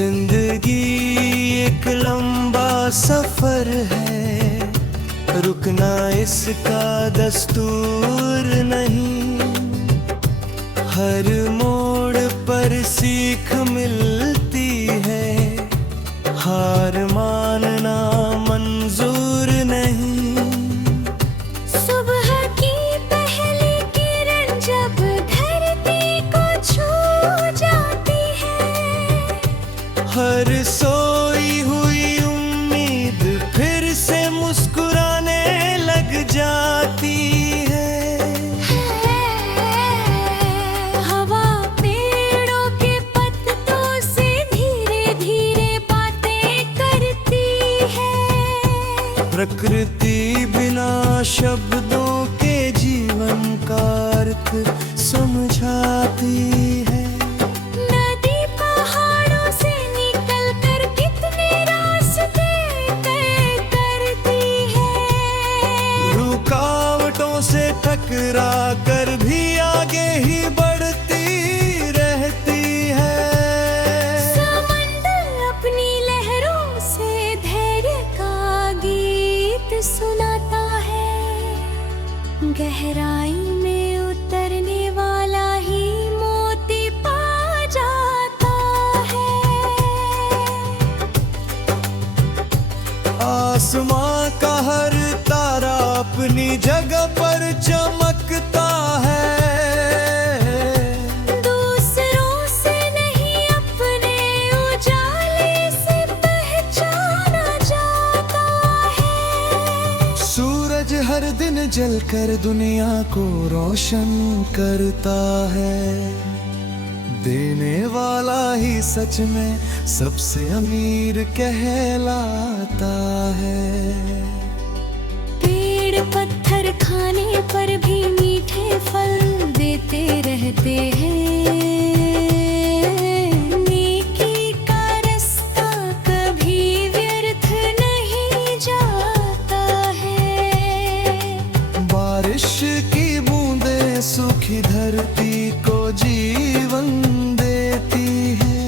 जिंदगी एक लंबा सफर है, रुकना इसका दस्तूर नहीं। हर मोड़ पर सीख मिलती है, हार मानना मंजूर नहीं। सुबह की पहली किरण जब धरती को छू जाती है, हर सोई हुई उम्मीद फिर से मुस्कुराने लग जाती है। हवा पेड़ों के पत्तों से धीरे धीरे बातें करती है। प्रकृति बिना शब्दों के जीवन का अर्थ समझाती है। नदी पहाड़ों से निकल कर कितने रास्ते तय करती है। रुकावटों से टकरा कर भी आगे ही बढ़ती रहती है। समंदर अपनी लहरों से धैर्य का गीत सुनाता है। गहराई में उतरने वाला ही मोती पा जाता है। आसमां का हर तारा अपनी जगह पर चमकता है। दूसरों से नहीं अपने उजाले से पहचाना जाता है। सूरज हर दिन जलकर दुनिया को रोशन करता है। देने वाला ही सच में सबसे अमीर कहलाता है। पेड़ पत्थर खाने पर भी मीठे फल देते रहते हैं। नेकी का रास्ता कभी व्यर्थ नहीं जाता है। बारिश की बूंदें सूखी धरती को जीवन देती है।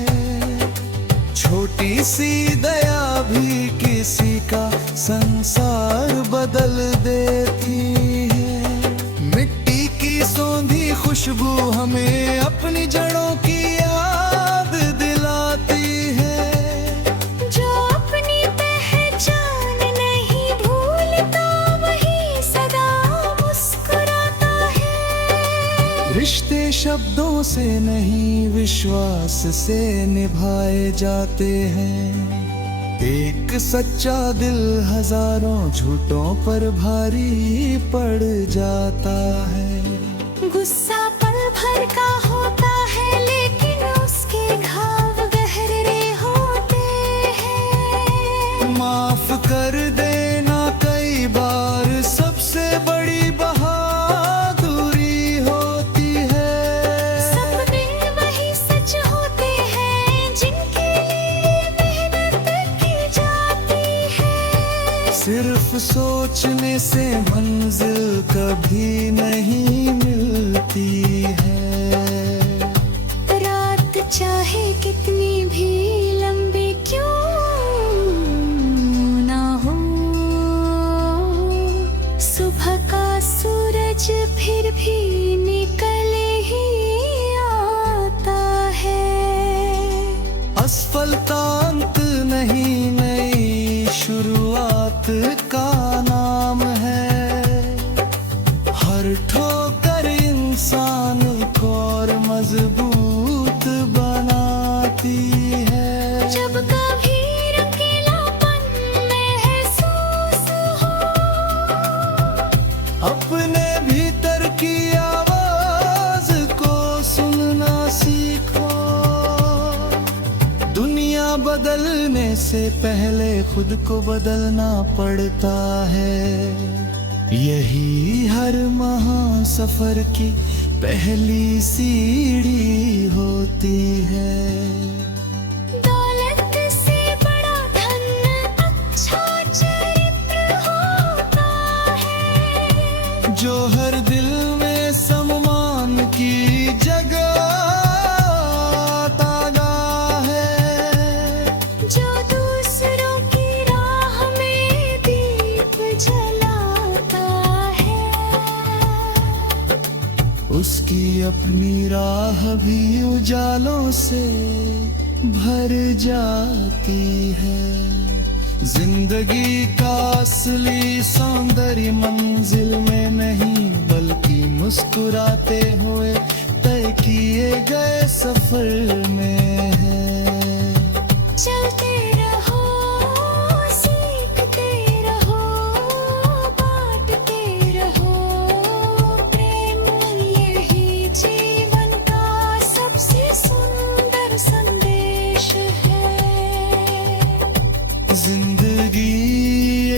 छोटी सी दया भी किसी का संसार बदल देती है। मिट्टी की सौंधी खुशबू हमें अपनी जड़ों की याद दिलाती है। जो अपनी पहचान नहीं भूलता वही सदा मुस्कुराता है। रिश्ते शब्दों से नहीं विश्वास से निभाए जाते हैं। एक सच्चा दिल हजारों झूठों पर भारी पड़ जाता है। गुस्सा पल भर का होता है लेकिन उसके घाव गहरे होते हैं। माफ कर देना कई बार सबसे बड़ी बहादुरी होती है। सपने वही सच होते हैं जिनके लिए मेहनत की जाती है। सिर्फ सोचने से मंजिल कभी नहीं मिलती है। रात चाहे कितनी भी लंबी क्यों ना हो, सुबह का सूरज फिर भी निकल ही आता है। असफलता अंत नहीं, नई शुरुआत का नाम है। हर ठोकर इंसान को और मजबूत बनाती है। जब कभी रंगीलापन महसूस हो, अपने भीतर की आवाज को सुनना सीखो। दुनिया बदलने से पहले खुद को बदलना पड़ता है। यही हर महासफर की पहली सीढ़ी होती है। दौलत से बड़ा धन अच्छा चरित्र होता है। जो हर दिल में सम्मान की जगह तागा है। उसकी अपनी राह भी उजालों से भर जाती है। जिंदगी का असली सौंदर्य मंजिल में नहीं बल्कि मुस्कुराते हुए तय किए गए सफर में है। चलते रहो, सीखते रहो, बांटते रहो प्रेम, यही जीवन का सबसे सुंदर संदेश है। जिंदगी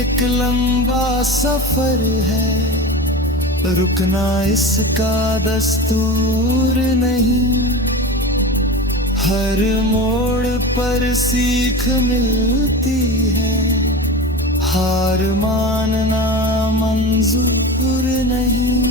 एक लंबा सफर है, रुकना इसका दस्तूर नहीं। हर मोड़ पर सीख मिलती है, हार मानना मंजूर नहीं।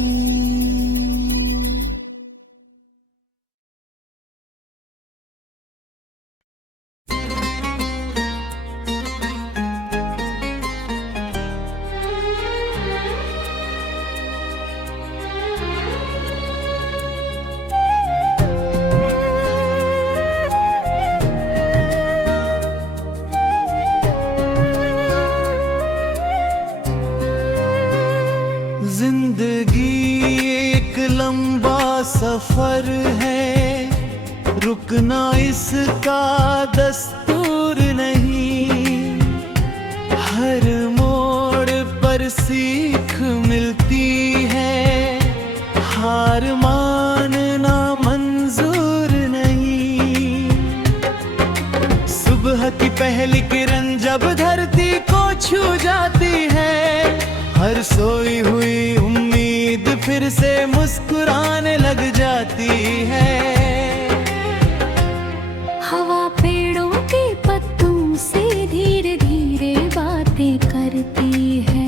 जिंदगी एक लंबा सफर है, रुकना इसका दस्तूर नहीं। हर मोड़ पर सीख मिलती है, हार मानना मंजूर नहीं। सुबह की पहली किरण जब धरती को छू जाती है, हर सोई हुई उम्मीद फिर से मुस्कुराने लग जाती है। हवा पेड़ों के पत्तों से धीरे धीरे बातें करती है।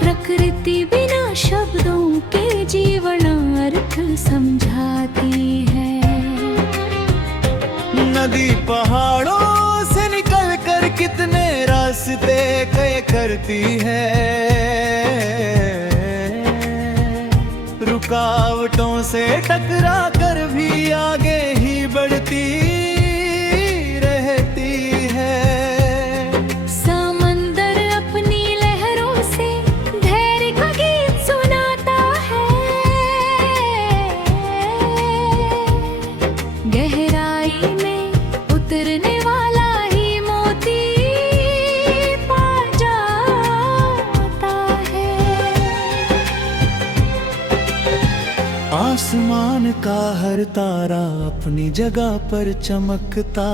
प्रकृति बिना शब्दों के जीवनार्थ समझाती है। नदी पहाड़ों से निकल कर कितने रास्ते तय करती है। रुकावटों से टकरा कर भी आगे ही बढ़ती रहती है। समंदर अपनी लहरों से धैर्य का गीत सुनाता है। गहराई में उतरने वाला ही मोती पा जाता है। आसमान का हर तारा अपनी जगह पर चमकता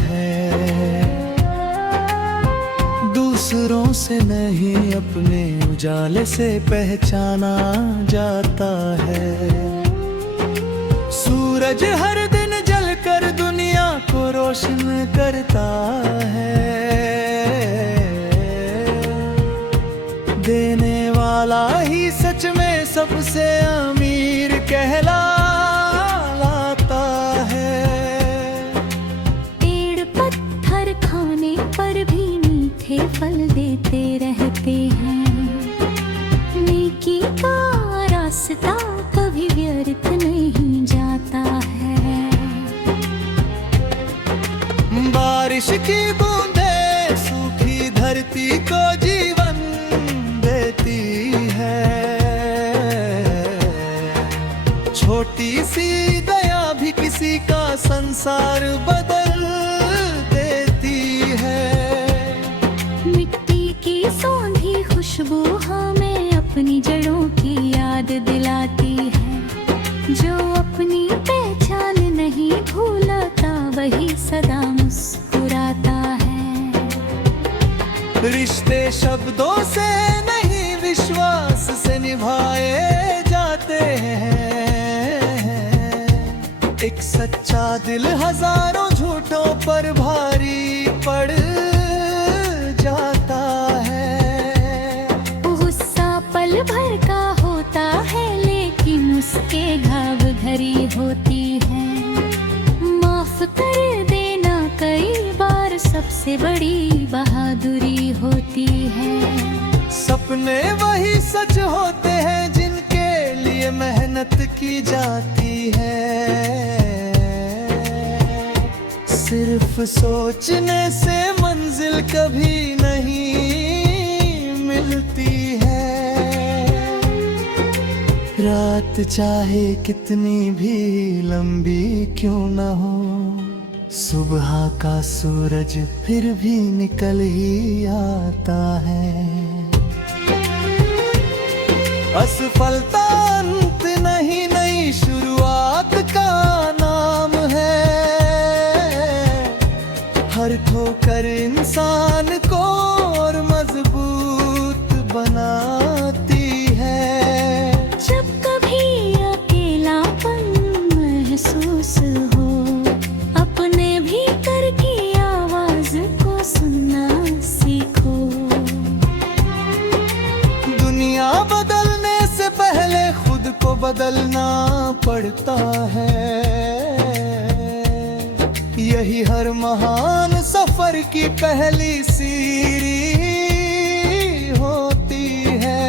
है। दूसरों से नहीं अपने उजाले से पहचाना जाता है। सूरज हर दिन जलकर दुनिया को रोशन करता है। देने वाला ही सच में सबसे अमीर कहलाता है। पेड़ पत्थर खाने पर भी मीठे फल देते रहते हैं। नेकी का रास्ता कभी व्यर्थ नहीं जाता है। बारिश की बूंदें सूखी धरती को जीवन देती है। छोटी सी दया भी किसी का संसार बदल देती है। मिट्टी की सौंधी खुशबू हमें अपनी जड़ों की याद दिलाती है। जो अपनी पहचान नहीं भूलता वही सदा मुस्कुराता है। रिश्ते शब्दों से नहीं विश्वास से निभाए जाते हैं। एक सच्चा दिल हजारों झूठों पर भारी पड़ जाता है। गुस्सा पल भर का होता है लेकिन उसके घाव घरी होती है। माफ कर देना कई बार सबसे बड़ी बहादुरी होती है। सपने वही सच होते हैं जिनके ये मेहनत की जाती है। सिर्फ सोचने से मंजिल कभी नहीं मिलती है। रात चाहे कितनी भी लंबी क्यों न हो, सुबह का सूरज फिर भी निकल ही आता है। असफलता अंत नहीं, नई शुरुआत का नाम है। हर ठोकर इंसान को और मजबूत बनाती है। जब कभी अकेलापन महसूस हो, अपने भीतर की आवाज को सुनना सीखो। दुनिया बदलने से पहले खुद को बदलना पड़ता है। यही हर महान सफर की पहली सीढ़ी होती है।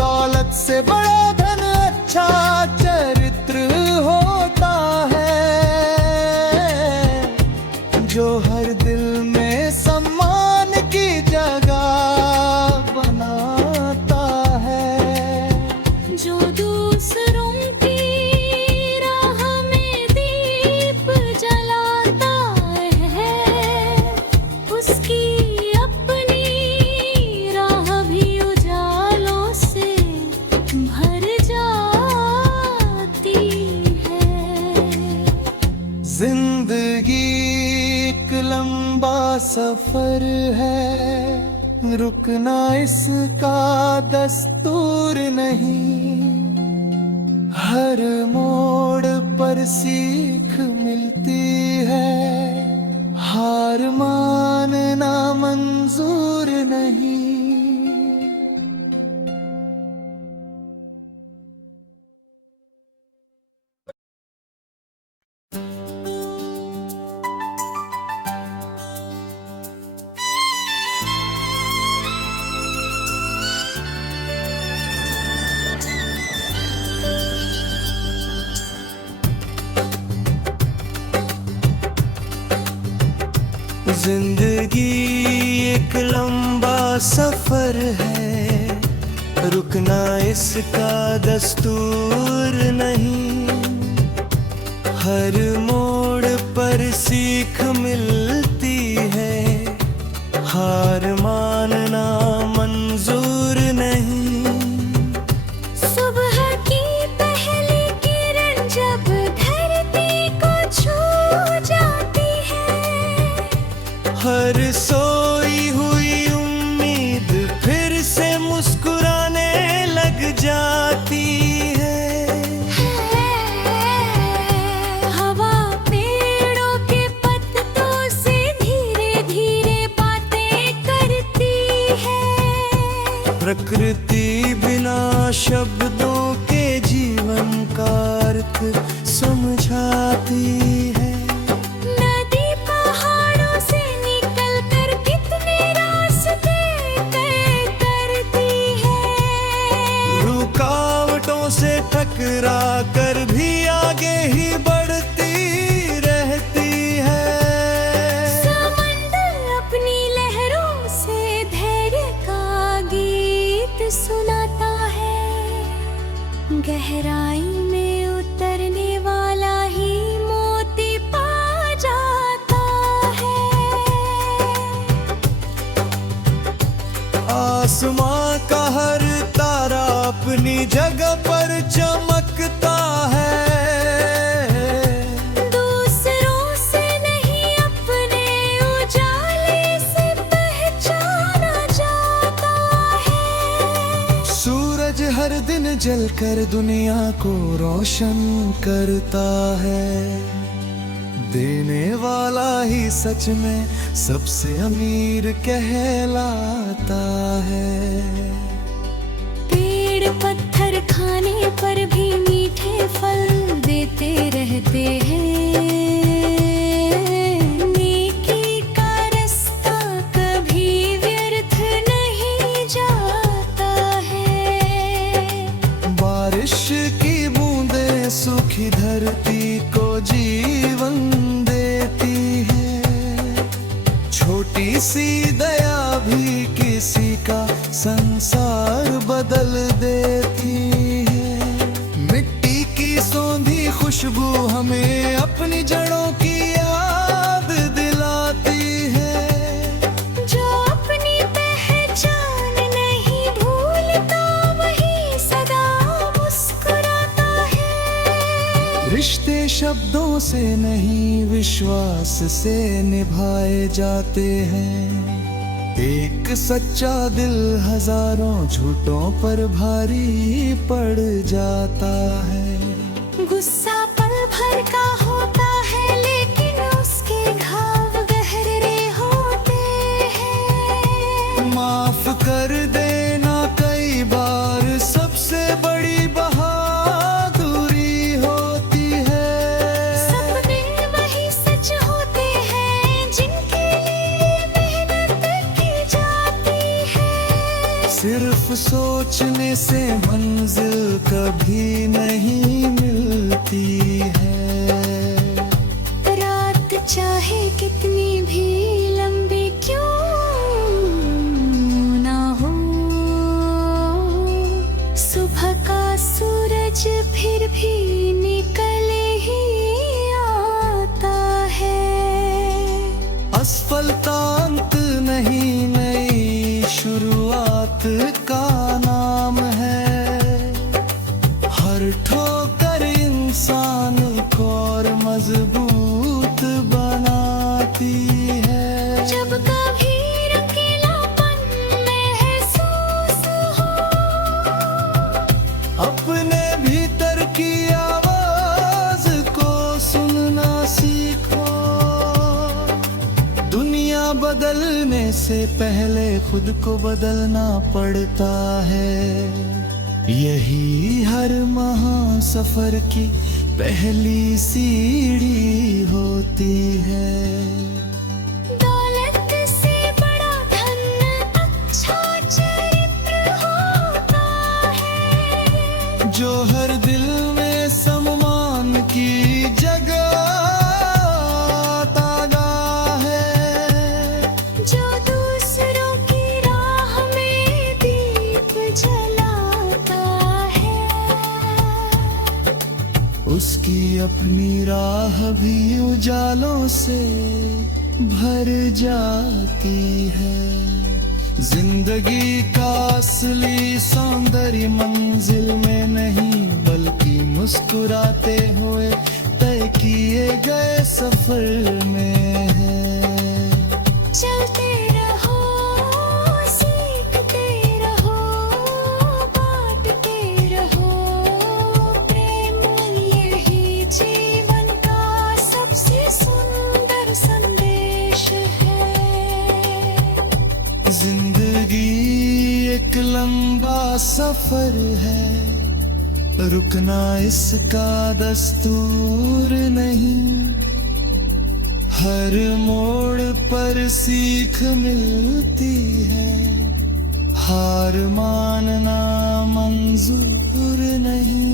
दौलत से बड़ा धन अच्छा चरित्र होता है, जो हर दिल में सम्मान की जगह बनाता है। जो दूसरों की राह में दीप जलाता है, उसकी अपनी राह भी उजालों से भर जाती है। जिंदगी एक लंबा सफर है, रुकना इसका दस्तूर नहीं। हर मोड़ पर सीख मिलती है, हार मानना मंजूर नहीं। जिंदगी एक लंबा सफर है, रुकना इसका दस्तूर नहीं। हर मोड़ पर सीख मिलती है, हार मानना मंजूर नहीं। सुबह की पहली किरण जब धरती को छू जाती है, हर सोई हुई उम्मीद फिर से मुस्कुराने लग जाती है। हवा पेड़ों के पत्तों से धीरे धीरे बातें करती है। प्रकृति बिना शब्दों के जीवन का अर्थ समझाती है। नदी पहाड़ों से निकल कर कितने रास्ते तय करती है। रुकावटों से टकरा कर भी आगे ही बढ़ती रहती है। समंदर अपनी लहरों से धैर्य का गीत सुनाता है। गहराई में उतरने वाला ही मोती पा जाता है। आसमां का हर तारा अपनी जगह पर चमकता है। दूसरों से नहीं, अपने उजाले से पहचाना जाता है। सूरज हर दिन जलकर दुनिया को रोशन करता है। देने वाला ही सच में सबसे अमीर कहलाता है। पेड़ पत्थर खाने पर भी मीठे फल देते रहते हैं। नेकी का रास्ता कभी व्यर्थ नहीं जाता है। धरती को जीवन देती है। छोटी सी दया भी किसी का संसार बदल देती है। मिट्टी की सौंधी खुशबू हमें अपनी जड़ों की याद दिलाती है। जो अपनी पहचान नहीं भूलता वही सदा मुस्कुराता है। रिश्ते शब्दों से नहीं विश्वास से निभाए जाते हैं। एक सच्चा दिल हजारों झूठों पर भारी पड़ जाता है। गुस्सा पल भर का होता है लेकिन उसके घाव गहरे होते हैं। माफ कर देना कई बार सबसे बड़ी बहादुरी होती है। सपने वही सच होते हैं जिनके लिए मेहनत की जाती है। सिर्फ सोचने से मंजिल कभी नहीं मिलती है। रात चाहे कितनी भी लंबी क्यों ना हो, सुबह का सूरज फिर भी निकल ही आता है। असफलता अंत नहीं नई शुरुआत का नाम है। हर ठोकर इंसान को और मजबूत बनाती है। जब कभी अकेलापन महसूस हो, अपने भीतर की आवाज को सुनना सीखो। दुनिया बदलने से पहले खुद को बदलना पड़ता है। यही हर महासफर की पहली सीढ़ी होती है। दौलत से बड़ा धन अच्छा चरित्र होता है। जो हर दिल में सम्मान की जगह तागा है। जो दूसरों की राह में दीप जलाता है। उसकी अपनी राह भी उजालों से भर जाती है। जिंदगी का असली सौंदर्य मंजिल में नहीं बल्कि मुस्कुराते हुए तय किए गए सफर में है। चलते रहो, सीखते रहो, बांटते रहो प्रेम। यही जीवन का सबसे सुंदर संदेश है। जिंदगी एक लंबा सफर है। रुकना इसका दस्तूर नहीं। हर मोड़ पर सीख मिलती है। हार मानना मंजूर नहीं।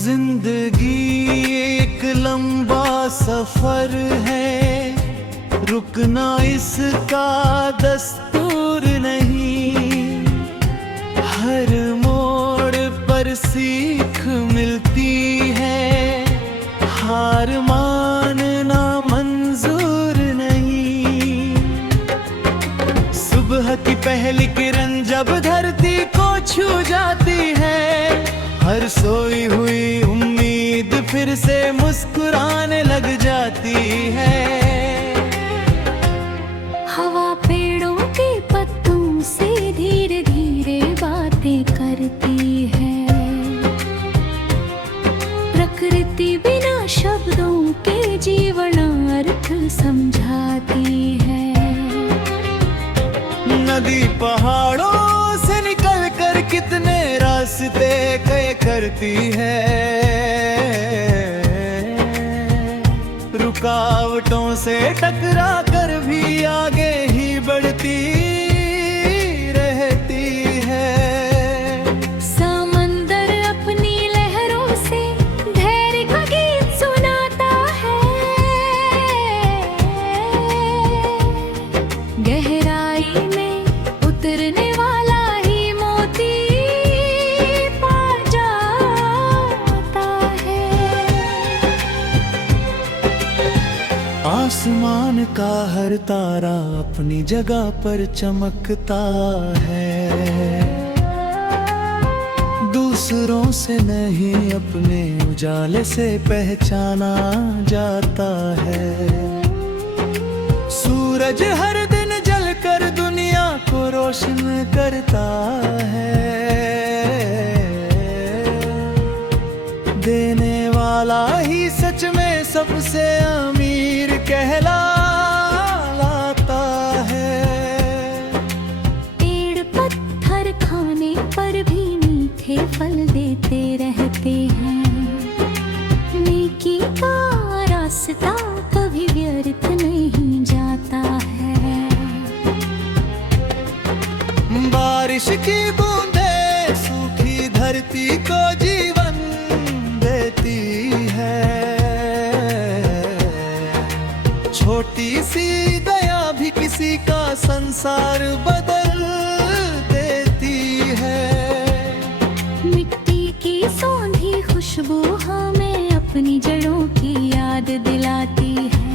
जिंदगी एक लंबा सफर है। रुकना इसका दस्तूर नहीं। हर मोड़ पर सीख मिलती है। हार मानना मंजूर नहीं। सुबह की पहली किरण जब धरती को छू जाती है। हर सोई हुई उम्मीद फिर से मुस्कुराने लग जाती है। हवा पेड़ों के पत्तों से धीरे धीरे बातें करती है। प्रकृति बिना शब्दों के जीवनार्थ करती है। रुकावटों से टकरा कर भी आगे ही बढ़ती रहती है। समंदर अपनी लहरों से धैर्य का गीत सुनाता है। गहराई में उतरने वाला ही मोती पा जाता है। आसमान का हर तारा अपनी जगह पर चमकता है। दूसरों से नहीं अपने उजाले से पहचाना जाता है। सूरज हर दिन जलकर दुनिया को रोशन करता है। देने वाला ही सच में सबसे अमीर कहलाता है। पेड़ पत्थर खाने पर भी मीठे फल देते रहते हैं। नेकी का रास्ता कभी व्यर्थ नहीं जाता है। बारिश की बूंदें सूखी धरती को जीवन देती है। छोटी सी दया भी किसी का संसार बदल देती है। मिट्टी की सौंधी खुशबू हमें अपनी जड़ों की याद दिलाती है।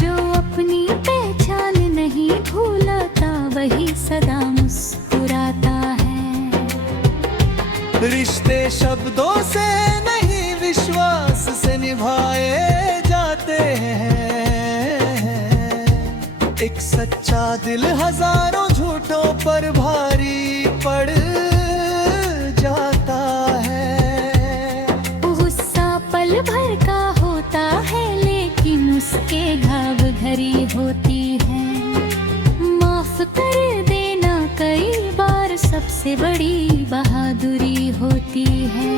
जो अपनी पहचान नहीं भूलता वही सदा मुस्कुराता है। रिश्ते शब्दों से नहीं विश्वास से निभाए जाते हैं। एक सच्चा दिल हजारों झूठों पर भारी पड़ जाता है। गुस्सा पल भर का होता है लेकिन उसके घाव घरी होती है। माफ कर देना कई बार सबसे बड़ी बहादुरी होती है।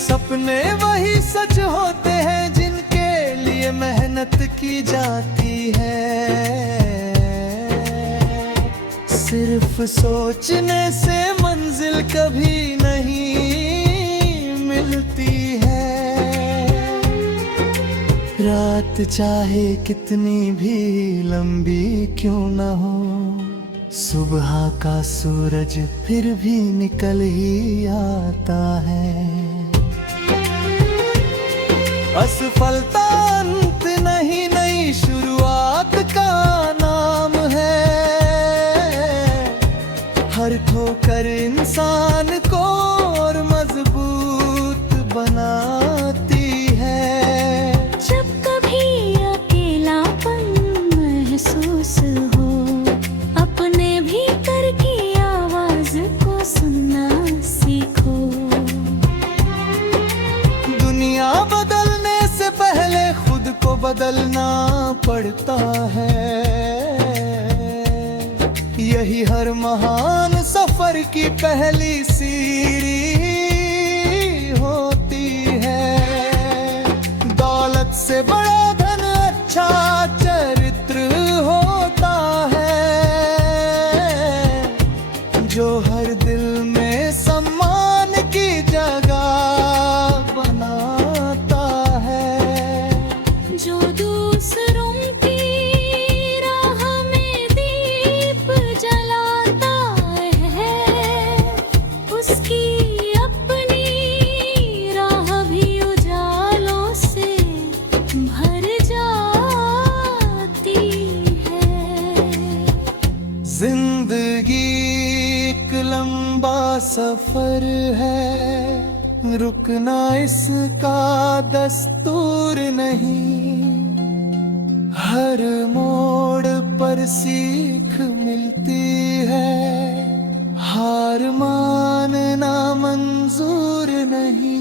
सपने वही सच होते हैं जिनके लिए मेहनत की जाती है। सिर्फ सोचने से मंजिल कभी नहीं मिलती है। रात चाहे कितनी भी लंबी क्यों न हो, सुबह का सूरज फिर भी निकल ही आता है। असफलता अंत नहीं, नई शुरुआत का नाम है। हर ठोकर इंसान को और मजबूत बनाती है। जब कभी अकेलापन महसूस हो, अपने भीतर की आवाज को सुनना सीखो। दुनिया बदलने से पहले खुद को बदलना पड़ता है। यही हर महान सफर की पहली सीढ़ी होती है। दौलत से बड़ा धन अच्छा चरित्र होता है, जो हर दिल में सम्मान की जगह बनाता है। जो दूसरों की राह में दीप जलाता है, उसकी अपनी राह भी उजालों से भर जाती है। जिंदगी एक लंबा सफर है, रुकना इसका दस्तूर नहीं। हर मोड़ पर सीख मिलती है, हार मानना मंजूर नहीं।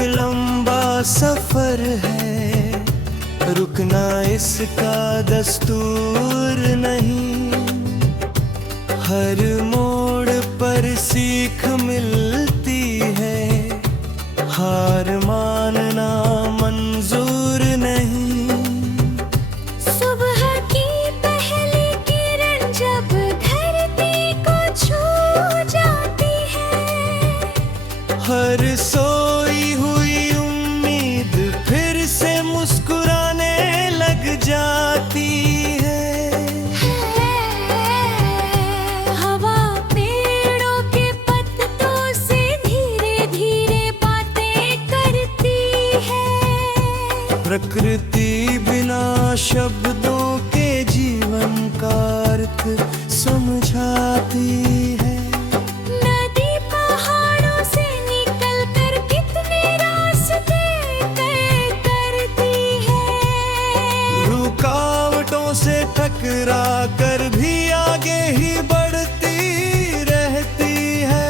एक लंबा सफर है, रुकना इसका दस्तूर नहीं। हर मोड़ पर सीख मिलती है, हार मानना मंजूर नहीं। सुबह की पहली किरण जब धरती को छू जाती है, हर सोई हुई उम्मीद फिर से मुस्कुराने लग जाती है। हवा पेड़ों के पत्तों से धीरे धीरे बातें करती है। प्रकृति बिना शब्दों के जीवन का अर्थ समझाती है। नदी पहाड़ों से निकल कर कितने रास्ते तय करती है। रुकावटों से टकरा कर भी आगे ही बढ़ती रहती है।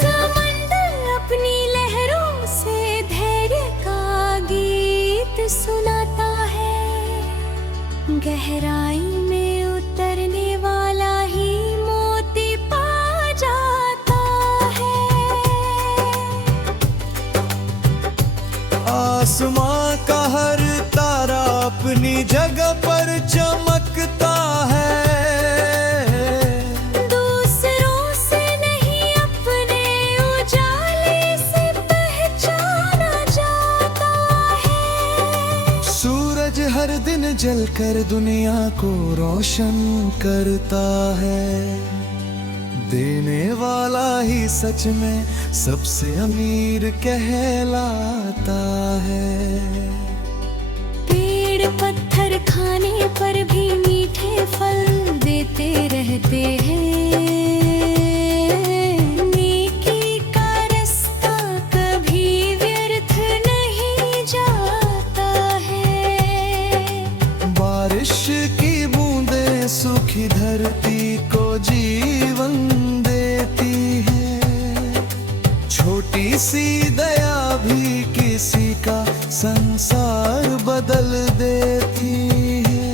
समंदर अपनी लहरों से धैर्य का गीत सुनाता है। गहराई में उतरने वाला ही मोती पा जाता है। आसमां का हर तारा अपनी जगह पर चमकता है। दूसरों से नहीं अपने उजाले से पहचाना जाता है। सूरज हर दिन जलकर दुनिया को रोशन करता है। देने वाला ही सच में सबसे अमीर कहलाता है। पेड़ पत्थर खाने पर भी मीठे फल देते रहते हैं। नेकी का रास्ता कभी व्यर्थ नहीं जाता है। बारिश की बूंदें सूखी धरती को जीवन देती है। छोटी सी दया भी किसी का संसार बदल देती है।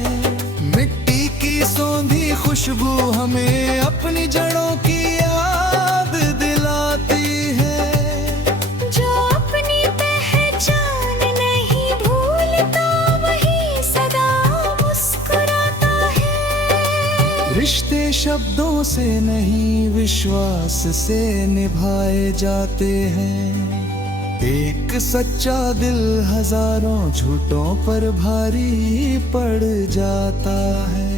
मिट्टी की सौंधी खुशबू हमें अपनी जड़ों की याद दिलाती है। जो अपनी पहचान नहीं भूलता वही सदा मुस्कुराता है। रिश्ते शब्दों से नहीं विश्वास से निभाए जाते हैं। एक सच्चा दिल हजारों झूठों पर भारी पड़ जाता है।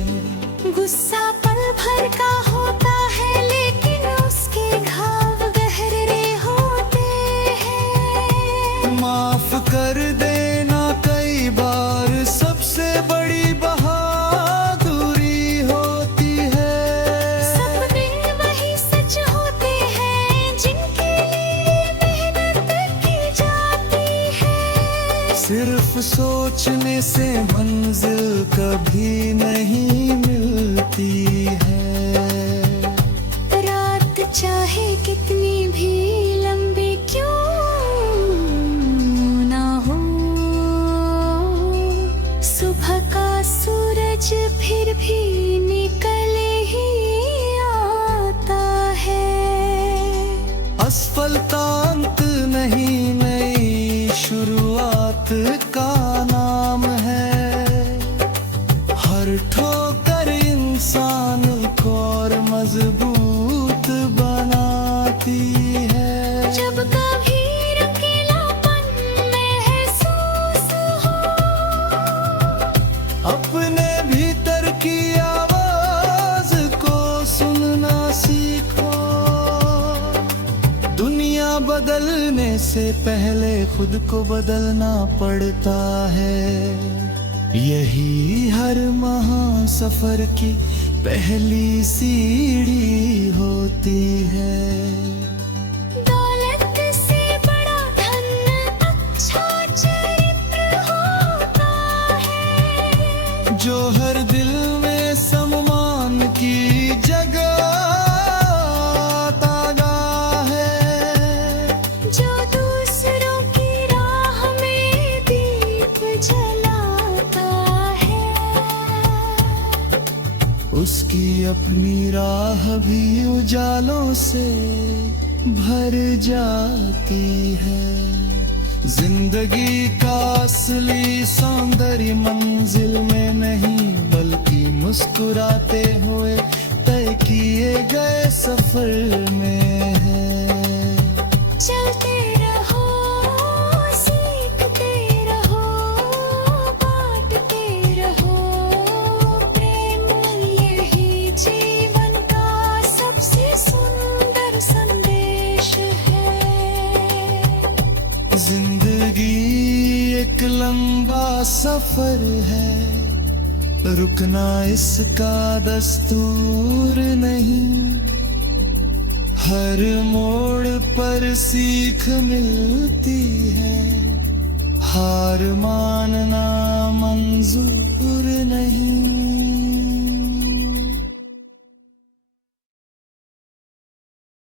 गुस्सा पल भर का होता है लेकिन उसके घाव गहरे होते हैं। माफ कर देना कई बार सबसे बड़ी बहादुरी होती है। सपने वही सच होते हैं जिनके लिए मेहनत की जाती है। सिर्फ सोचने से मंजिल कभी नहीं मिलती है। रात चाहे कितनी भी लंबी क्यों ना हो, सुबह का सूरज फिर भी निकल ही आता है। असफलता अंत नहीं नई शुरुआत का नाम है। हर ठोकर इंसान को और मजबूत बनाती है। जब कभी अकेलापन महसूस हो, अपने भीतर की आवाज को सुनना सीखो। दुनिया बदलने से पहले खुद को बदलना पड़ता है। यही हर महासफर की पहली सीढ़ी होती है। दौलत से बड़ा धन अच्छा चरित्र होता है। जो हर दिल में सम्मान की जगह तागा है। जो दूसरों अपनी राह भी उजालों से भर जाती है। जिंदगी का असली सौंदर्य मंजिल में नहीं बल्कि मुस्कुराते हुए तय किए गए सफर में है। चलते रहो, सीखते रहो, बांटते रहो प्रेम, यही जीवन का सबसे सुंदर संदेश है। जिंदगी एक लंबा सफर है, रुकना इसका दस्तूर नहीं। हर मोड़ पर सीख मिलती है, हार मानना मंजूर नहीं।